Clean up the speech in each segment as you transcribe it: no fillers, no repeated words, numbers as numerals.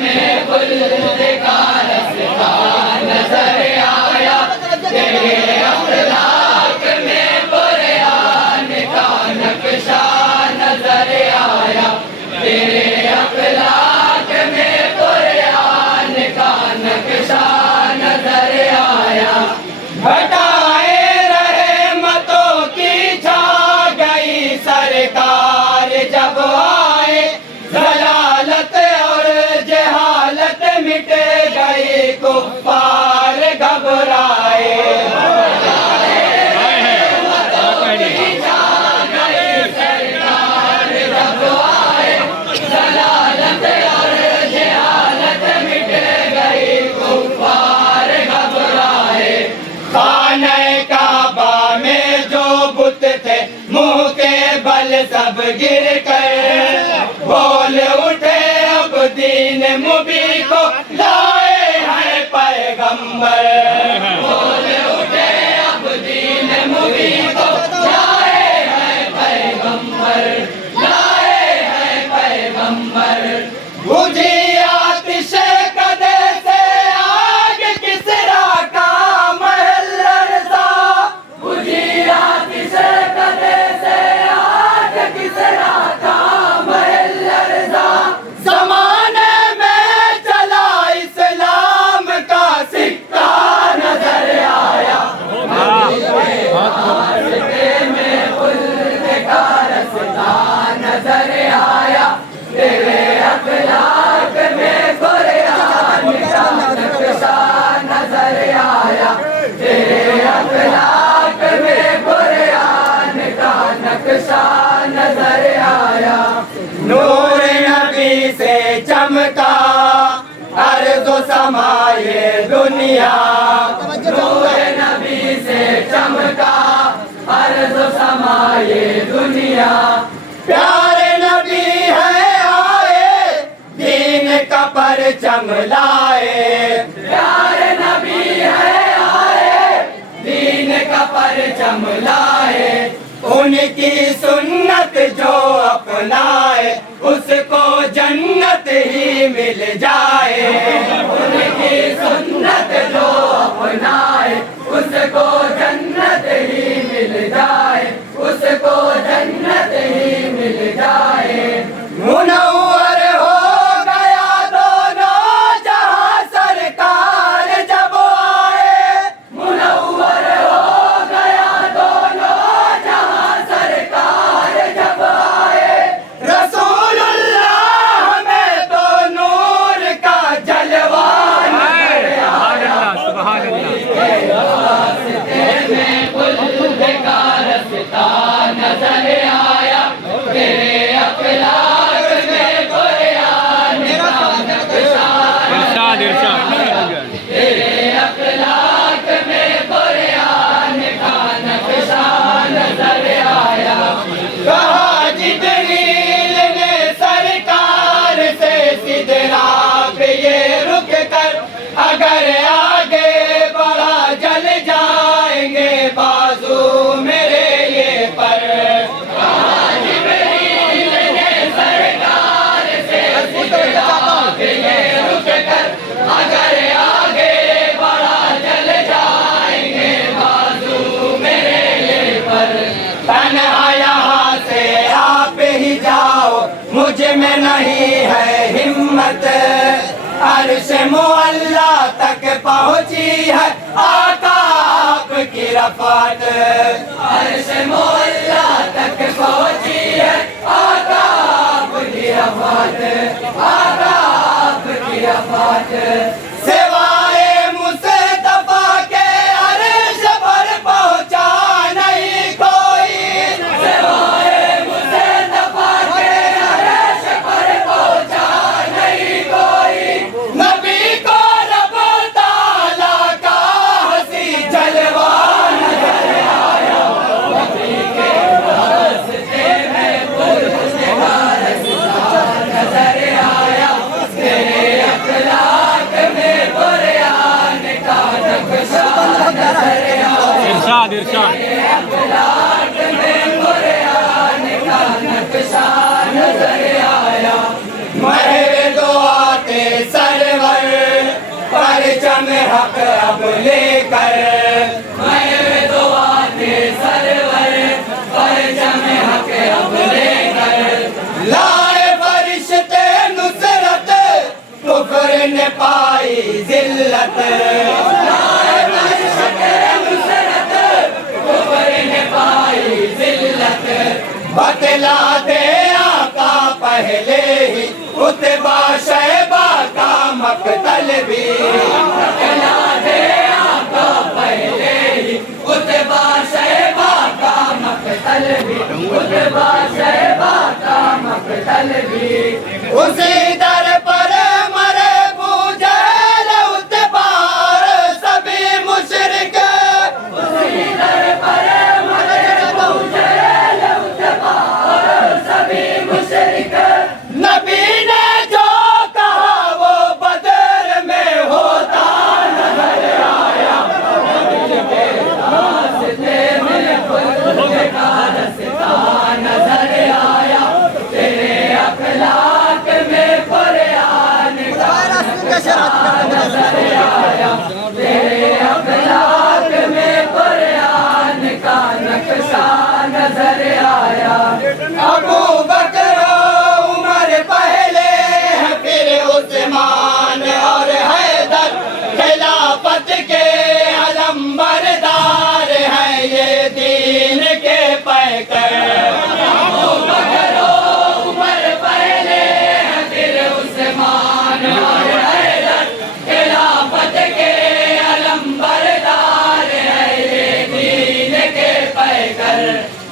में खुल्द का रास्ता नजर आया, तेरे अखलाक में कुरान का नक्शा नजर आया, तेरे अखलाक में कुरान का नक्शा नजर आया। घटाए रहमतों की छा गई सरकार जब आए, जलालत और जहालत मिट गई, कुफ्फार घबराए। खाने काबा में जो बुत थे मुंह के बल सब गिर कर बोल उठे, अब दीन मुबी को लाए हैं पैगंबर। बोल उठे अब दीन मुबी को लाए हैं पैगंबर, लाए हैं पैगंबर। बुझी आतिश कदे से आग किसरा का महल रज़ा, बुझी आतिश कदे से आग किसरा का महल रज़ा। ज़माने में चला इस्लाम का सिक्का नजर आया, रास्ते में खुल्द का रास्ता नजर आया, तेरे अखलाक में कुरान का नक्शा नजर आया, तेरे अखलाक में कुरान का नक्शा नजर आया। नूर नबी से चमका अर्ज़ो समाये दुनिया, नूर नबी से चमका अर्ज़ो समाये दुनिया। प्यारे नबी है आए दीन का परचम लाए, प्यारे नबी है आए दीन का परचम लाए। उनकी सुन्नत जो अपनाए उसको जन्नत ही मिल जाए, उनकी सुन्नत जो अपनाए उसको जन्नत ही मिल जाए, उसको जन्नत ही मिल जाए। मुनव्वर हो गया दोनों जहां सरकार जब आए, मुनव्वर हो गया दोनों जहां सरकार जब आए। रसूलुल्लाह में तो नूर का जलवा नजर आया, रास्ते में खुल्द का रास्ता नजर आया, तेरे अखलाक में कुरान का नक्शा नजर आया, तेरे अखलाक में कुरान का नक्शा नजर आया। कहा जिब्रील ने सरकार से सिदरा पे ये रुक कर, अगर आगे बढ़ा जल जाएंगे बाजू मेरे ये पर। कहा जिब्रील ने सरकार से सिदरा पे ये रुक कर, अगर आगे बढ़ा जल जाएंगे बाजू मेरे ये पर। तन्हा यहाँ से आप ही जाओ, मुझ में नहीं है हिम्मत, अर्श मुअल्ला तक पहुंची है आका आपकी रफ़ात, अर्श मुअल्ला तक पहुंची है आका आपकी रफ़ात, आका आपकी रफ़ात। सिवाए मुस्तफ़ा के अर्श पर पहुंचा नहीं कोई, सिवाए मुस्तफ़ा के अर्श पर पहुंचा नहीं कोई। नबी को रब ताला का हंसी जलवा नजर आया, नबी के रास्ते में खुल्द का रास्ता नजर आया, तेरे अखलाक में कुरान का नक्शा नजर आया, इरशाद इरशाद, तेरे अखलाक में कुरान का नक्शा नजर आया। महर दो आते हक अब लेकर, मैं तो आते सरवर परचम हक अब लेकर। लाए फरिश्ते नुसरत कुफ्र ने पाई जिल्लत, लाए फरिश्ते नुसरत कुफ्र ने पाई जिल्लत। बतला दे आका पहले ही उतबा शैबा का मकतल भी, बतला दे आका पहले ही उतबा शैबा का मकतल भी, उतबा शैबा का मकतल भी। उसी दर पर मरे बूझल उतबा सभी मुशरिक, उसी दर पर मरे बूझल उतबा सभी मुशरिक। नबी ने जो कहा वो बदर में होता नजर आया, के रास्ते में खुद का रास्ता नजर आया, तेरे अखलाक में कुरान का नक्शा नजर आया, तेरे अखलाक में कुरान का नक्शा नजर आया। अबू बकर उमर पहले है, फिर उस्मान और हैदर, खिलाफत के अलंबरदार हैं ये दीन के पैकर। अबू बकर उमर पहले है, फिर उस्मान और हैदर, खिलाफत के अलंबरदार हैं ये दीन के पैकर।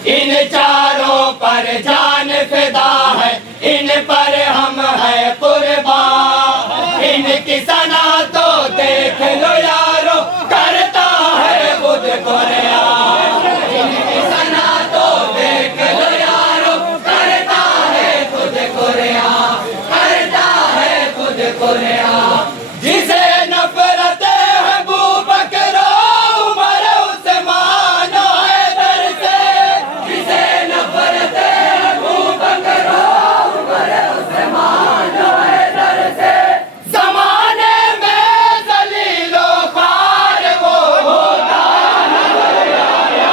इन चारों पर जान फिदा है, इन पर हम है कुर्बान, इनकी सना तो देख लो यारो करता है खुद कुरान, इनकी सना तो देख लो यारो करता है खुद कुरान, करता है खुद कुरान। जिसे नफरत है अबू बकर उमर उस्मान हैदर से, जिसे नफरत है अबू बकर उमर उस्मान हैदर से, ज़माने में ज़लीलो ख्वार वो होता नजर आया,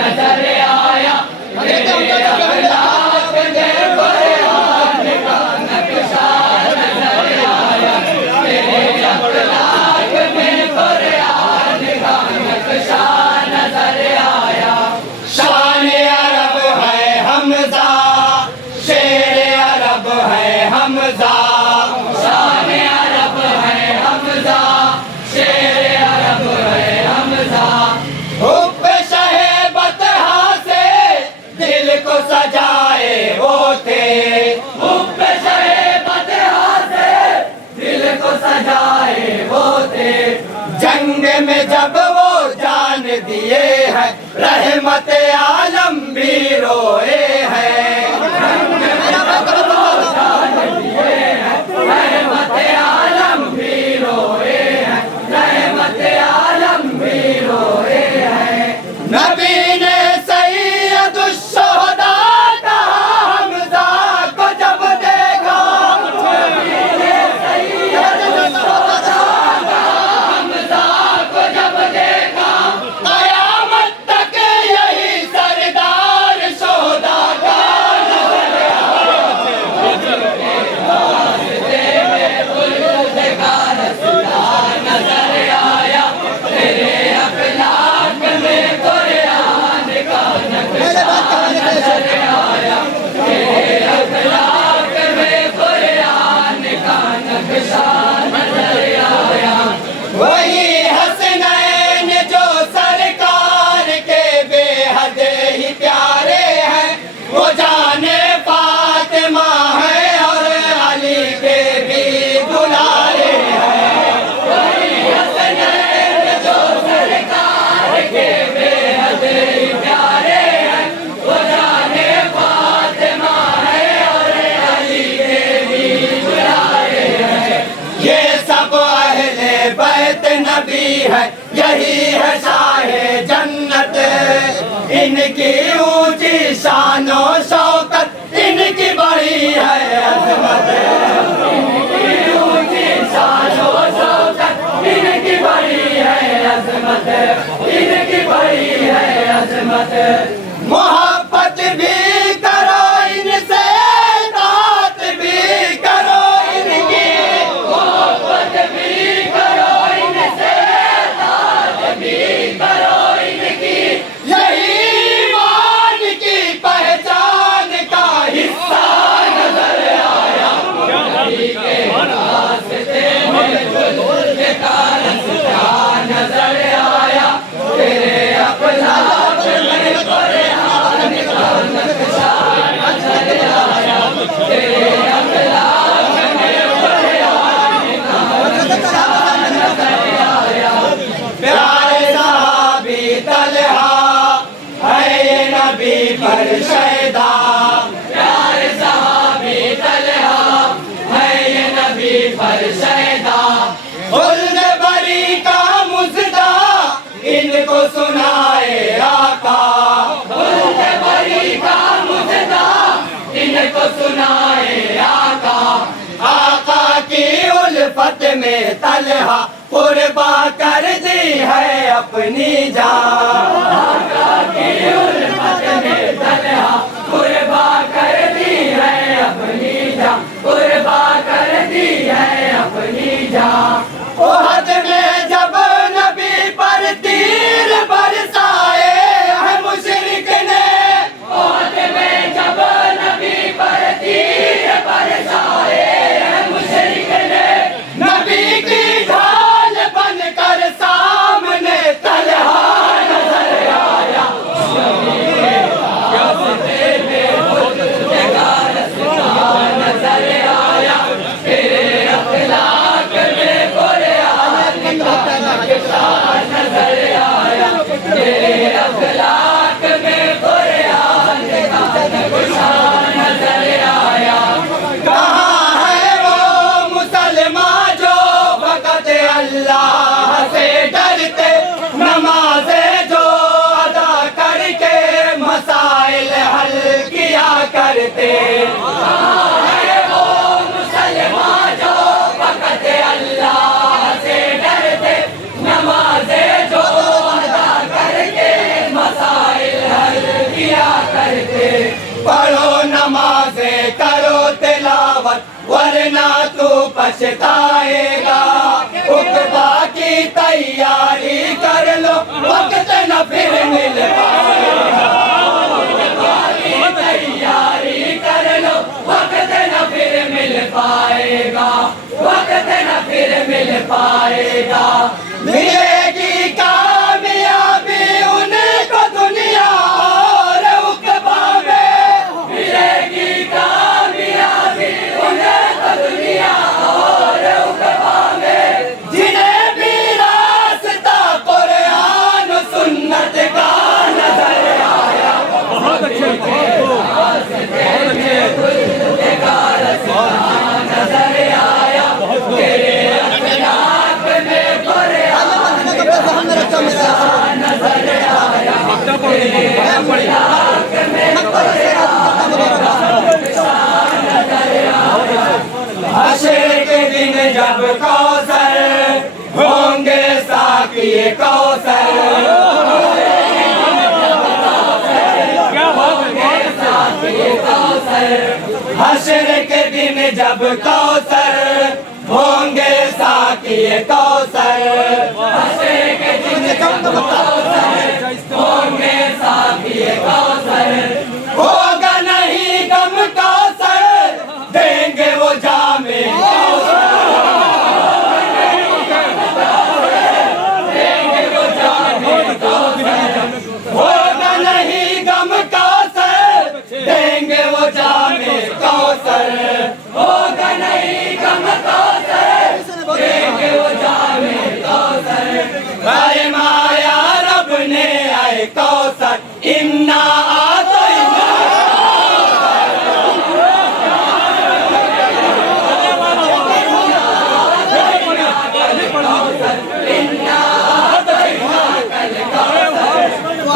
नजर आया, तेरे अखलाक में कुरान का नक्शा नजर आया, तेरे अखलाक में कुरान का नक्शा नजर आया। शान अरब है हमजा, शेर अरब है हमजा, शान अरब है हमजा, शेर अरब है हमजा। हुब्ब शहे बतहा से दिल को सजाए वो थे, हुब्ब शहे बतहा से दिल को सजाए वो थे। जंग में जब वो जान दिए हैं, रहमत आलम भी रोए हैं, जंग में जब वो जान दिए हैं, रहमत आलम भी रोए हैं, रहमत आलम भी रोए हैं। नबी ने सैयदुश्शुहदा कहा हमजा को जब देखा, नबी ने सैयदुश्शुहदा कहा हमजा को जब देखा, कयामत तक यही पर शैदा, प्यारे सहाबी तलहा है ये नबी पर शैदा। खुल्द बरी का मुजदा इनको सुनाए आका, खुल्द बरी का मुजदा इनको सुनाए आका। आका की उल्फत में तलहा कुर्बा कर दी है अपनी जान, आका की उल्फत में तलहा कुर्बा कर दी है अपनी जान, कुर्बा कर दी है अपनी जान। ओहद में जब नबी पर तीर बरसाए है मुशरिक ने, ओहद में जब नबी पर तीर बरसाए है मुशरिक ने, नबी की ढाल बनकर सामने तलहा नजर आया। नजर आया तेरे अखलाक में बुनियाद का नजर आया, तेरे अखलाक में बुनियाद का नजर आया। कहाँ है वो मुसलमान जो फकत अल्लाह से डरते, नमाज़ें जो अदा करके मसाइल हल किया करते। कहाँ है वो मुसलमान जो फकत अल्लाह से डरते, नमाज़ें जो अदा करके मसाइल हल किया करते। पढ़ो नमाज़ें करो तिलावत वरना तू पछताएगा, उक़बा की तैयारी कर लो वक्त न फिर मिल पाएगा, उक़बा की तैयारी कर लो वक्त न फिर मिल पाएगा, वक्त न फिर मिल पाएगा। मिलेगी कामयाबी उनको दुनिया और उक़बा में, मिलेगी कामयाबी उनको दुनिया और उक़बा में, जिन्हें भी रास्ता कुरान सुन्नत का नजर आया। बहुत अच्छे, नजर आया तेरे अखलाक में कुरान नजर आया, तेरे अखलाक में हश्र के दिन जब कौसर होंगे साक़िए कौसर, हश्र के दिन जब कौसर होंगे साक़िए कौसर, हश्र के दिन जब कौसर होंगे साक़िए कौसर। होगा नहीं गम कौसर देंगे वो जामे कौसर, देंगे वो जामे कौसर। होगा नहीं गम कौसर देंगे वो जामे कौसर, होगा नहीं गम कौसर देंगे वो जामे कौसर। अरे माया रब ने आए कौसर इन्ना आतैना, इन्ना आतैना कल कौसर।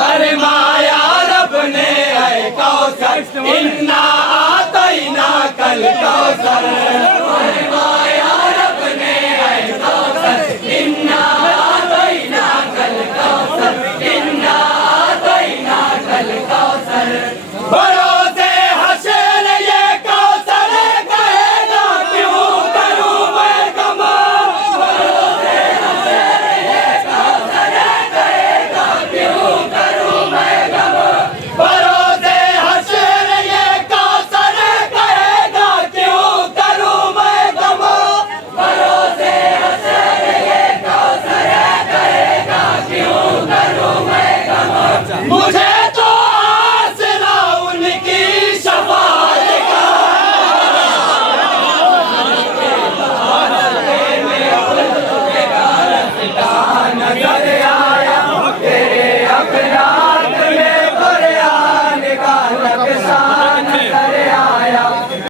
अरे माया रब ने आए कौसर इन्ना